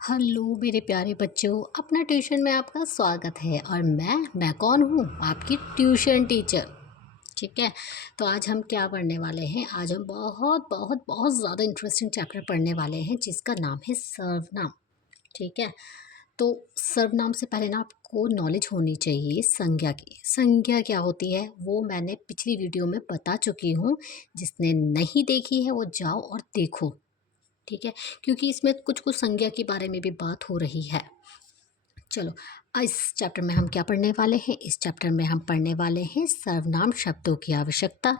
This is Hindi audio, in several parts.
हेलो मेरे प्यारे बच्चों, अपना ट्यूशन में आपका स्वागत है। और मैं कौन हूँ? आपकी ट्यूशन टीचर। ठीक है। तो आज हम क्या पढ़ने वाले हैं? आज हम बहुत बहुत बहुत ज़्यादा इंटरेस्टिंग चैप्टर पढ़ने वाले हैं जिसका नाम है सर्वनाम। ठीक है। तो सर्वनाम से पहले ना आपको नॉलेज होनी चाहिए संज्ञा की। संज्ञा क्या होती है वो मैंने पिछली वीडियो में बता चुकी हूँ। जिसने नहीं देखी है वो जाओ और देखो। ठीक है। क्योंकि इसमें कुछ कुछ संज्ञा के बारे में भी बात हो रही है। चलो, इस चैप्टर में हम क्या पढ़ने वाले हैं? इस चैप्टर में हम पढ़ने वाले हैं सर्वनाम शब्दों की आवश्यकता।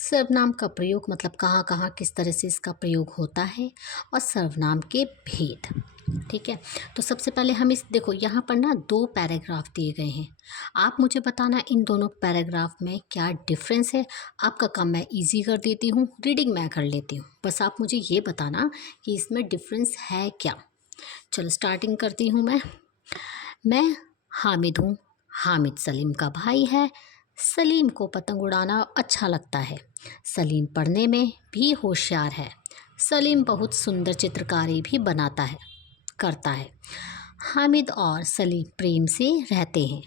सर्वनाम का प्रयोग मतलब कहाँ कहाँ किस तरह से इसका प्रयोग होता है, और सर्वनाम के भेद। ठीक है। तो सबसे पहले हम इस देखो, यहाँ पर ना दो पैराग्राफ दिए गए हैं। आप मुझे बताना इन दोनों पैराग्राफ में क्या डिफरेंस है। आपका काम मैं इजी कर देती हूँ, रीडिंग मैं कर लेती हूँ, बस आप मुझे ये बताना कि इसमें डिफरेंस है क्या। चलो स्टार्टिंग करती हूँ मैं हामिद हूँ। हामिद सलीम का भाई है। सलीम को पतंग उड़ाना अच्छा लगता है। सलीम पढ़ने में भी होशियार है। सलीम बहुत सुंदर चित्रकारी भी बनाता है करता है। हामिद और सलीम प्रेम से रहते हैं।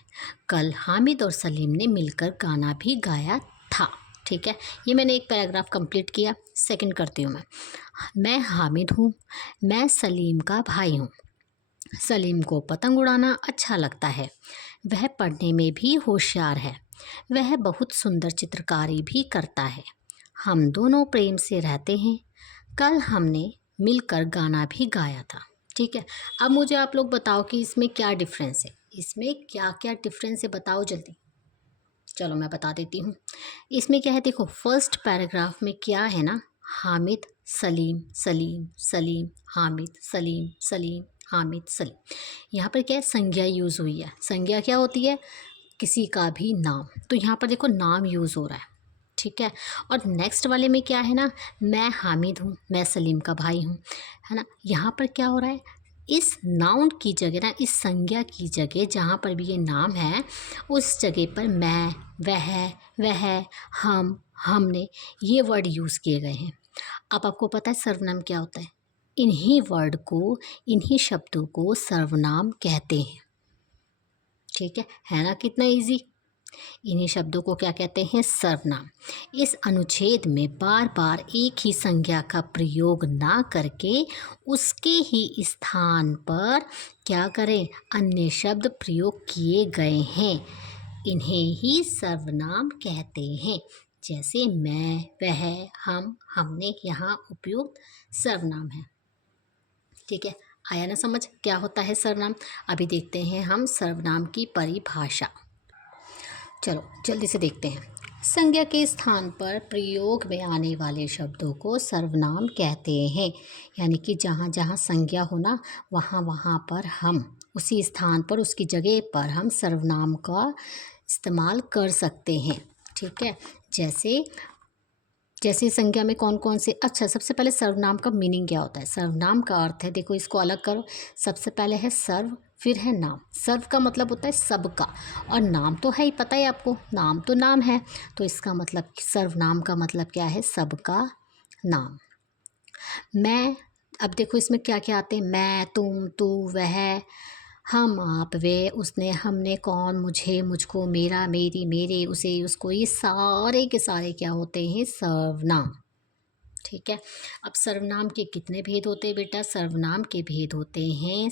कल हामिद और सलीम ने मिलकर गाना भी गाया था। ठीक है। ये मैंने एक पैराग्राफ कंप्लीट किया। सेकंड करती हूँ मैं हामिद हूँ। मैं सलीम का भाई हूँ। सलीम को पतंग उड़ाना अच्छा लगता है। वह पढ़ने में भी होशियार है। वह बहुत सुंदर चित्रकारी भी करता है। हम दोनों प्रेम से रहते हैं। कल हमने मिलकर गाना भी गाया था। ठीक है। अब मुझे आप लोग बताओ कि इसमें क्या डिफरेंस है। इसमें क्या क्या डिफरेंस है बताओ जल्दी। चलो मैं बता देती हूँ। इसमें क्या है देखो, फर्स्ट पैराग्राफ में क्या है ना, हामिद सलीम सलीम सलीम हामिद सलीम सलीम हामिद सलीम। यहाँ पर क्या है, संज्ञा यूज़ हुई है। संज्ञा क्या होती है? किसी का भी नाम। तो यहाँ पर देखो नाम यूज़ हो रहा है। ठीक है। और नेक्स्ट वाले में क्या है ना, मैं हामिद हूँ, मैं सलीम का भाई हूँ, है ना। यहाँ पर क्या हो रहा है, इस नाउन की जगह ना, इस संज्ञा की जगह जहाँ पर भी ये नाम है उस जगह पर मैं, वह, हम, हमने ये वर्ड यूज़ किए गए हैं। अब आपको पता है सर्वनाम क्या होता है? इन्हीं वर्ड को, इन्हीं शब्दों को सर्वनाम कहते हैं। ठीक है ना, कितना इजी। इन्हीं शब्दों को क्या कहते हैं? सर्वनाम। इस अनुच्छेद में बार बार एक ही संज्ञा का प्रयोग ना करके उसके ही स्थान पर क्या करें, अन्य शब्द प्रयोग किए गए हैं। इन्हें ही सर्वनाम कहते हैं। जैसे मैं, वह, हम, हमने यहाँ उपयुक्त सर्वनाम है। ठीक है। आया ना समझ क्या होता है सर्वनाम? अभी देखते हैं हम सर्वनाम की परिभाषा। चलो जल्दी से देखते हैं। संज्ञा के स्थान पर प्रयोग में आने वाले शब्दों को सर्वनाम कहते हैं। यानी कि जहाँ जहाँ संज्ञा हो ना, वहाँ वहाँ पर हम उसी स्थान पर, उसकी जगह पर हम सर्वनाम का इस्तेमाल कर सकते हैं। ठीक है। जैसे जैसे संज्ञा में कौन कौन से, अच्छा सबसे पहले सर्वनाम का मीनिंग क्या होता है? सर्वनाम का अर्थ है, देखो इसको अलग करो। सबसे पहले है सर्व, फिर है नाम। सर्व का मतलब होता है सबका, और नाम तो है ही, पता है आपको, नाम तो नाम है। तो इसका मतलब सर्वनाम का मतलब क्या है? सबका नाम। मैं, अब देखो इसमें क्या क्या आते हैं? मैं, तुम, तू, वह, हम, आप, वे, उसने, हमने, कौन, मुझे, मुझको, मेरा, मेरी, मेरे, उसे, उसको, ये सारे के सारे क्या होते हैं? सर्वनाम। ठीक है। अब सर्वनाम के कितने भेद होते हैं बेटा? सर्वनाम के भेद होते हैं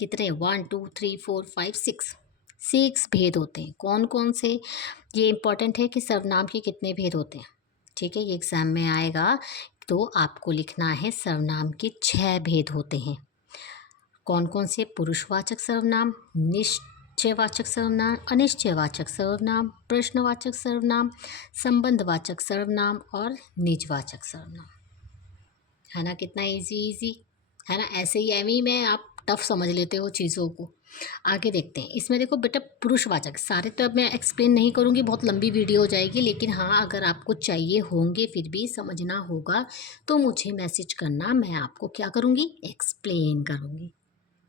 कितने? 1 2 3 4 5 6। 6 भेद होते हैं। कौन कौन से? ये इंपॉर्टेंट है कि सर्वनाम के कितने भेद होते हैं। ठीक है। ये एग्जाम में आएगा तो आपको लिखना है सर्वनाम के 6 भेद होते हैं। कौन कौन से? पुरुषवाचक सर्वनाम, निश्चयवाचक सर्वनाम, अनिश्चयवाचक सर्वनाम, प्रश्नवाचक सर्वनाम, संबंधवाचक सर्वनाम और निजवाचक सर्वनाम। है ना कितना इजी इजी, है ना। ऐसे ही एम ही में आप टफ समझ लेते हो चीज़ों को। आगे देखते हैं। इसमें देखो बेटा पुरुषवाचक, सारे तो अब मैं एक्सप्लेन नहीं करूँगी, बहुत लंबी वीडियो हो जाएगी। लेकिन हाँ, अगर आपको चाहिए होंगे, फिर भी समझना होगा तो मुझे मैसेज करना, मैं आपको क्या करूँगी? एक्सप्लेन करूँगी।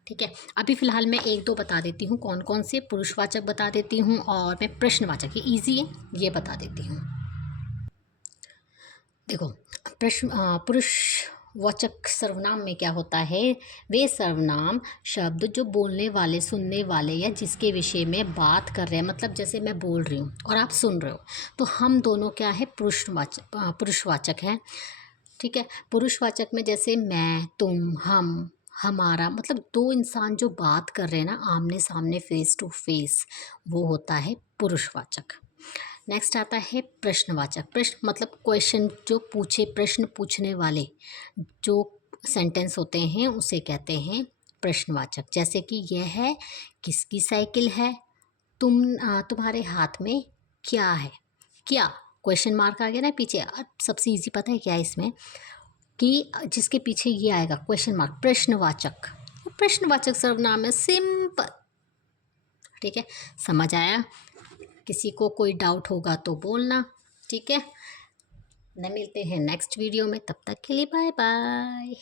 ठीक है। अभी फ़िलहाल मैं एक दो बता देती हूँ, कौन कौन से पुरुषवाचक बता देती हूँ, और मैं प्रश्नवाचक, ये ईजी है, ये बता देती हूँ। देखो पुरुष वाचक सर्वनाम में क्या होता है, वे सर्वनाम शब्द जो बोलने वाले, सुनने वाले या जिसके विषय में बात कर रहे हैं, मतलब जैसे मैं बोल रही हूँ और आप सुन रहे हो, तो हम दोनों क्या है, पुरुषवाचक हैं। ठीक है, पुरुषवाचक में जैसे मैं, तुम, हम, हमारा, मतलब दो इंसान जो बात कर रहे हैं ना आमने सामने, फेस टू फेस, वो होता है पुरुषवाचक। नेक्स्ट आता है प्रश्नवाचक। प्रश्न मतलब क्वेश्चन जो पूछे, प्रश्न पूछने वाले जो सेंटेंस होते हैं उसे कहते हैं प्रश्नवाचक। जैसे कि यह है किसकी साइकिल है, तुम्हारे हाथ में क्या है, क्या, क्वेश्चन मार्क आ गया ना पीछे। अब सबसे इजी पता है क्या है इसमें, कि जिसके पीछे ये आएगा क्वेश्चन मार्क, प्रश्नवाचक, प्रश्नवाचक सर्वनाम है, सिंपल। ठीक है, समझ आया? किसी को कोई डाउट होगा तो बोलना। ठीक है, न मिलते हैं नेक्स्ट वीडियो में, तब तक के लिए बाय बाय।